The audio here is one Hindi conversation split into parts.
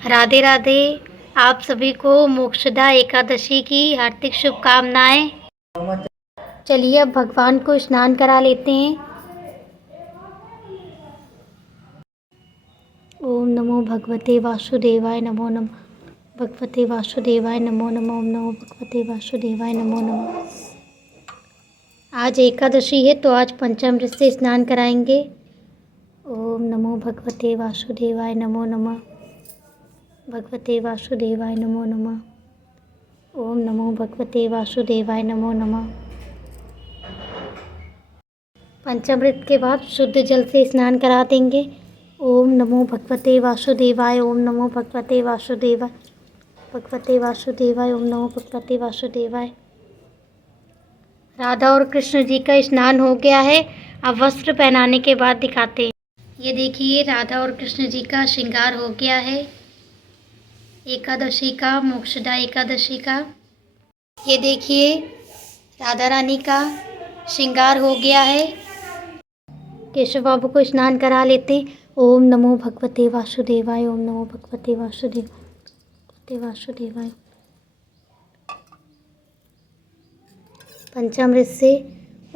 राधे राधे। आप सभी को मोक्षदा एकादशी की हार्दिक शुभकामनाएं। चलिए अब भगवान को स्नान करा लेते हैं। ओम नमो भगवते वासुदेवाय नमो नमः। भगवते वासुदेवाय नमो नमः। ओम नमो भगवते वासुदेवाय नमो नमः। आज एकादशी है तो आज पंचामृत से स्नान कराएंगे। ओम नमो भगवते वासुदेवाय नमो नमः। भगवते वासुदेवाय नमो नमः। ओम नमो भगवते वासुदेवाय नमो नमः। पंचामृत के बाद शुद्ध जल से स्नान करा देंगे। ओम नमो भगवते वासुदेवाय। ओम नमो भगवते वासुदेवाय। भगवते वासुदेवाय। ओम नमो भगवते वासुदेवाय। राधा और कृष्ण जी का स्नान हो गया है। अब वस्त्र पहनाने के बाद दिखाते हैं। ये देखिए राधा और कृष्ण जी का श्रृंगार हो गया है एकादशी का, मोक्षदा एकादशी का। ये देखिए राधा रानी का श्रृंगार हो गया है। केशव बाबू को स्नान करा लेते। ओम नमो भगवते वासुदेवाय। ओम नमो भगवते वासुदेवाय। पंचामृत से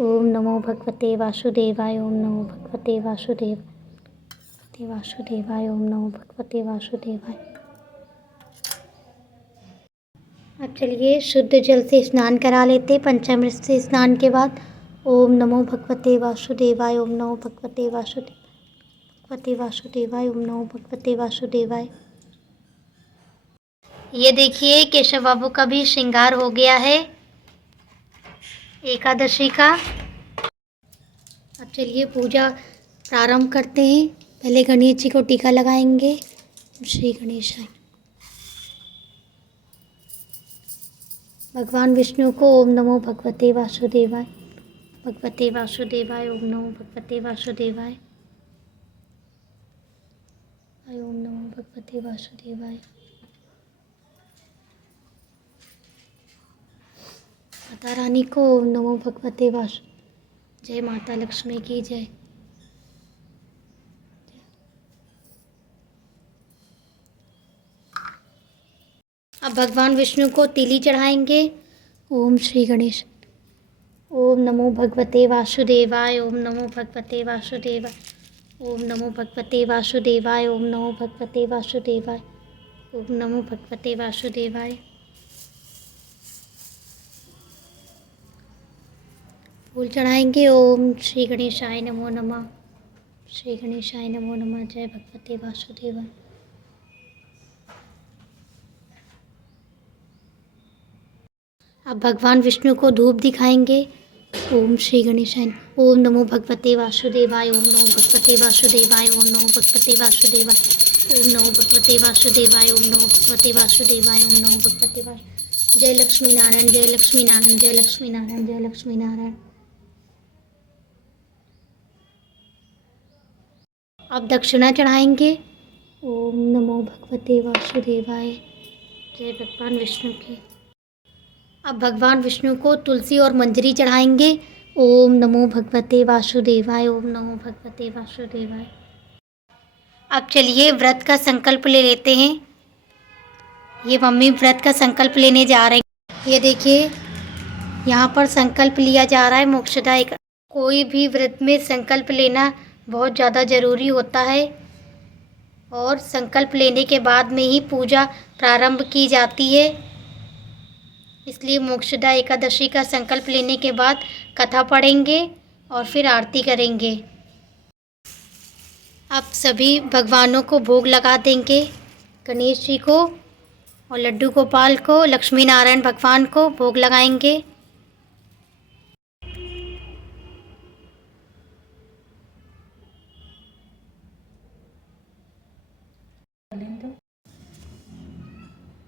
ओम नमो भगवते वासुदेवाय। ओम नमो भगवते वासुदेवाय। ओम नमो भगवते वासुदेवाय। अब चलिए शुद्ध जल से स्नान करा लेते पंचामृत से स्नान के बाद। ओम नमो भगवते वासुदेवाय। ओम नमो भगवते वासुदेवाय। ओम नमो भगवते वासुदेवाय। ये देखिए केशव बाबू का भी श्रृंगार हो गया है एकादशी का। अब चलिए पूजा प्रारंभ करते हैं। पहले गणेश जी को टीका लगाएंगे। श्री गणेशाय। भगवान विष्णु को ओम नमो भगवते वासुदेवाय। भगवते वासुदेवाय। ओम नमो भगवते वासुदेवाय। ओम नमो भगवते वासुदेवाय। माता रानी को ओम नमो भगवते वासु। जय माता लक्ष्मी की जय। अब भगवान विष्णु को तिली चढ़ाएंगे। ओम श्री गणेश। ओम नमो भगवते वासुदेवाय। ओम नमो भगवते वासुदेवाय। ओम नमो भगवते वासुदेवाय। ओम नमो भगवते वासुदेवाय। ओम नमो भगवते वासुदेवाय। फूल चढ़ाएंगे। ओम श्री गणेशाय नमो नमः। श्री गणेशाय नमो नमः। जय भगवते वासुदेवाय। अब भगवान विष्णु को धूप दिखाएंगे। ओम श्री गणेशाय। ओम नमो भगवते वासुदेवाय। ओम नमो भगवते वासुदेवाय। ओम नमो भगवते वासुदेवाय। ओम नमो भगवते वासुदेवाय। ओम नमो भगवते वासुदेवाय। ओम नमो भगवते वासुदेवाय। जय लक्ष्मी नारायण। जय लक्ष्मी नारायण। जय लक्ष्मी नारायण। जय लक्ष्मी नारायण। अब दक्षिणा चढ़ाएंगे। ओम नमो भगवते वासुदेवाय। जय भगवान विष्णु की। अब भगवान विष्णु को तुलसी और मंजरी चढ़ाएंगे। ओम नमो भगवते वासुदेवाय। ओम नमो भगवते वासुदेवाय। अब चलिए व्रत का संकल्प ले लेते हैं। ये मम्मी व्रत का संकल्प लेने जा रही हैं। ये देखिए यहाँ पर संकल्प लिया जा रहा है मोक्षदा एक। कोई भी व्रत में संकल्प लेना बहुत ज़्यादा ज़रूरी होता है और संकल्प लेने के बाद में ही पूजा प्रारंभ की जाती है। इसलिए मोक्षदा एकादशी का संकल्प लेने के बाद कथा पढ़ेंगे और फिर आरती करेंगे। अब सभी भगवानों को भोग लगा देंगे। गणेश जी को और लड्डू गोपाल को, लक्ष्मी नारायण भगवान को भोग लगाएंगे।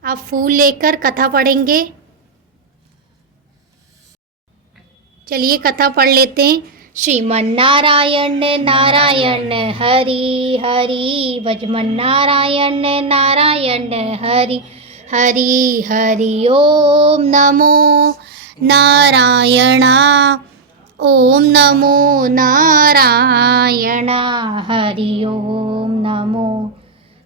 अब फूल लेकर कथा पढ़ेंगे। चलिए कथा पढ़ लेते हैं। श्रीमन नारायण नारायण हरि हरि। भजमन नारायण नारायण हरि हरि हरि। ओम नमो नारायणा। ओम नमो नारायणा हरि। ओम नमो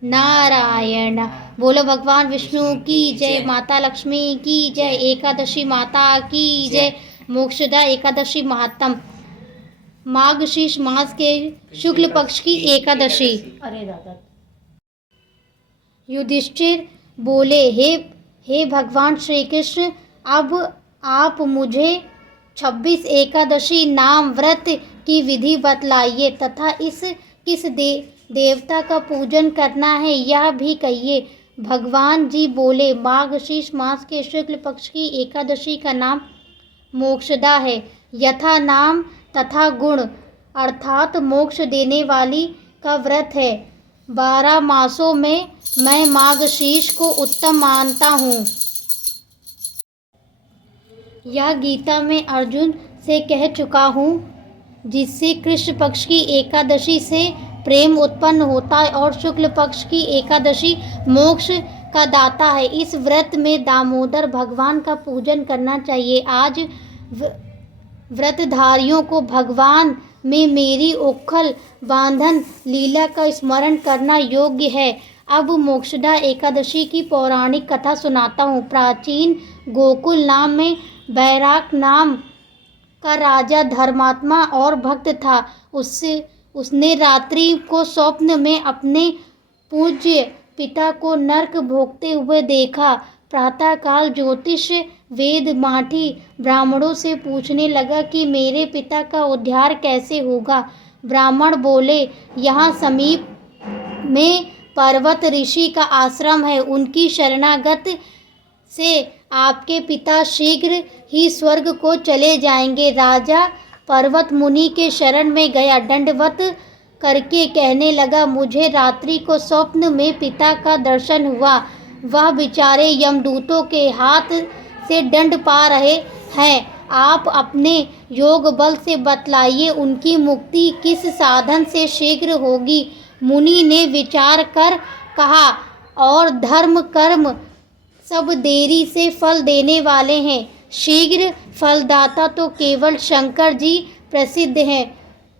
नारायण। बोलो भगवान विष्णु की जय, माता लक्ष्मी की जय, एकादशी माता की जय। मोक्षदा एकादशी महात्म। माघशीर्ष मास के शुक्ल पक्ष की एकादशी। अरे दादा। युधिष्ठिर बोले, हे भगवान श्री कृष्ण, अब आप मुझे 26 एकादशी नाम व्रत की विधि बतलाइए तथा इस किस देवता का पूजन करना है यह भी कहिए। भगवान जी बोले, माघशीर्ष मास के शुक्ल पक्ष की एकादशी का नाम मोक्षदा है। यथा नाम तथा गुण अर्थात मोक्ष देने वाली का व्रत है। 12 मासों में मैं माघशीर्ष को उत्तम मानता हूँ। यह गीता में अर्जुन से कह चुका हूँ, जिससे कृष्ण पक्ष की एकादशी से प्रेम उत्पन्न होता है और शुक्ल पक्ष की एकादशी मोक्ष का दाता है। इस व्रत में दामोदर भगवान का पूजन करना चाहिए। आज व्रतधारियों को भगवान में मेरी उखल बांधन लीला का स्मरण करना योग्य है। अब मोक्षदा एकादशी की पौराणिक कथा सुनाता हूँ। प्राचीन गोकुल नाम में बैराक नाम का राजा धर्मात्मा और भक्त था। उसने रात्रि को स्वप्न में अपने पूज्य पिता को नरक भोगते हुए देखा। प्रातःकाल ज्योतिष वेद माठी ब्राह्मणों से पूछने लगा कि मेरे पिता का उद्धार कैसे होगा। ब्राह्मण बोले, यहाँ समीप में पर्वत ऋषि का आश्रम है, उनकी शरणागत से आपके पिता शीघ्र ही स्वर्ग को चले जाएंगे। राजा पर्वत मुनि के शरण में गया, दंडवत करके कहने लगा, मुझे रात्रि को स्वप्न में पिता का दर्शन हुआ। वह बेचारे यमदूतों के हाथ से दंड पा रहे हैं। आप अपने योग बल से बतलाइए, उनकी मुक्ति किस साधन से शीघ्र होगी। मुनि ने विचार कर कहा, और धर्म कर्म सब देरी से फल देने वाले हैं, शीघ्र फलदाता तो केवल शंकर जी प्रसिद्ध हैं,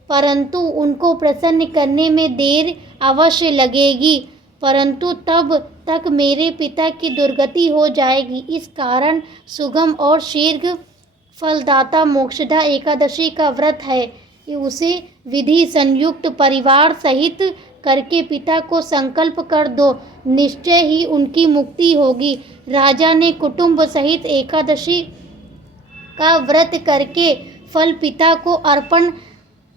परंतु उनको प्रसन्न करने में देर अवश्य लगेगी, परंतु तब तक मेरे पिता की दुर्गति हो जाएगी। इस कारण सुगम और शीघ्र फलदाता मोक्षदा एकादशी का व्रत है। उसे विधि संयुक्त परिवार सहित करके पिता को संकल्प कर दो, निश्चय ही उनकी मुक्ति होगी। राजा ने कुटुंब सहित एकादशी का व्रत करके फल पिता को अर्पण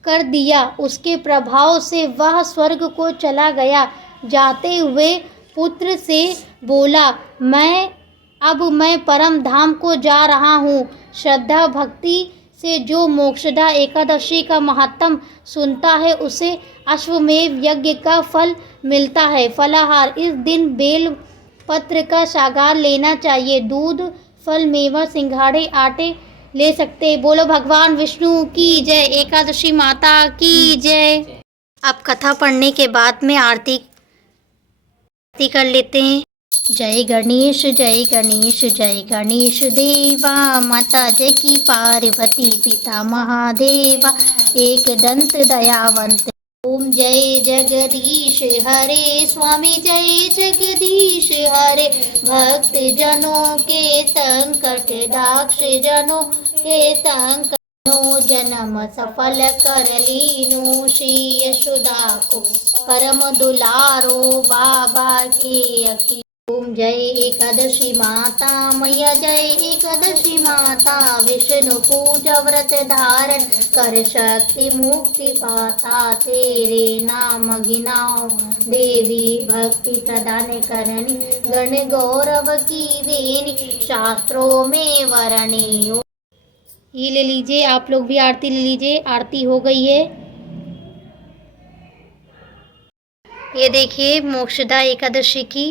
कर दिया। उसके प्रभाव से वह स्वर्ग को चला गया। जाते हुए पुत्र से बोला, मैं परम धाम को जा रहा हूँ। श्रद्धा भक्ति से जो मोक्षदा एकादशी का महत्म सुनता है, उसे अश्वमेव यज्ञ का फल मिलता है। फलाहार, इस दिन बेल पत्र का सागार लेना चाहिए। दूध, फल, मेवा, सिंघाड़े, आटे ले सकते। बोलो भगवान विष्णु की जय, एकादशी माता की जय। अब कथा पढ़ने के बाद में आरती कर लेते हैं। जय गणेश जय गणेश जय गणेश देवा, माता जय की पार्वती पिता महादेवा, एक दंत दयावंत। ओम जय जगदीश हरे, स्वामी जय जगदीश हरे, भक्त जनों के संकट दाक्ष जनों के संकट जन्म सफल कर लीनो, श्री यशोदा को परम दुलारो बाबा के अखी। ओम जय एकादशी माता मैया जय एकादशी माता, विष्णु पूजा व्रत धारण कर शक्ति मुक्ति पाता, तेरे नाम गिनाओ देवी भक्ति प्रदान करनी, गण गौरव की देनी शास्त्रों में वर्णी। ये ले लीजिए, आप लोग भी आरती ले लीजिए। आरती हो गई है। ये देखिए मोक्षदा एकादशी की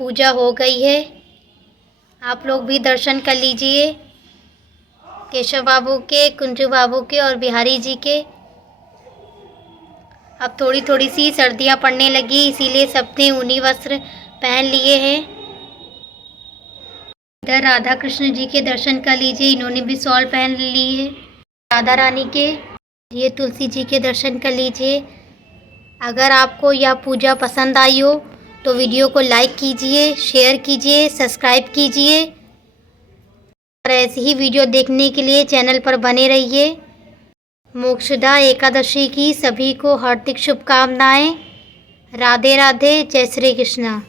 पूजा हो गई है। आप लोग भी दर्शन कर लीजिए, केशव बाबू के, कुंजू बाबू के और बिहारी जी के। अब थोड़ी थोड़ी सी सर्दियाँ पड़ने लगी, इसीलिए सबने ऊनी वस्त्र पहन लिए हैं। इधर राधा कृष्ण जी के दर्शन कर लीजिए, इन्होंने भी शॉल पहन ली है राधा रानी के। ये तुलसी जी के दर्शन कर लीजिए। अगर आपको यह पूजा पसंद आई हो तो वीडियो को लाइक कीजिए, शेयर कीजिए, सब्सक्राइब कीजिए और ऐसी ही वीडियो देखने के लिए चैनल पर बने रहिए। मोक्षदा एकादशी की सभी को हार्दिक शुभकामनाएं। राधे राधे, जय श्री कृष्णा।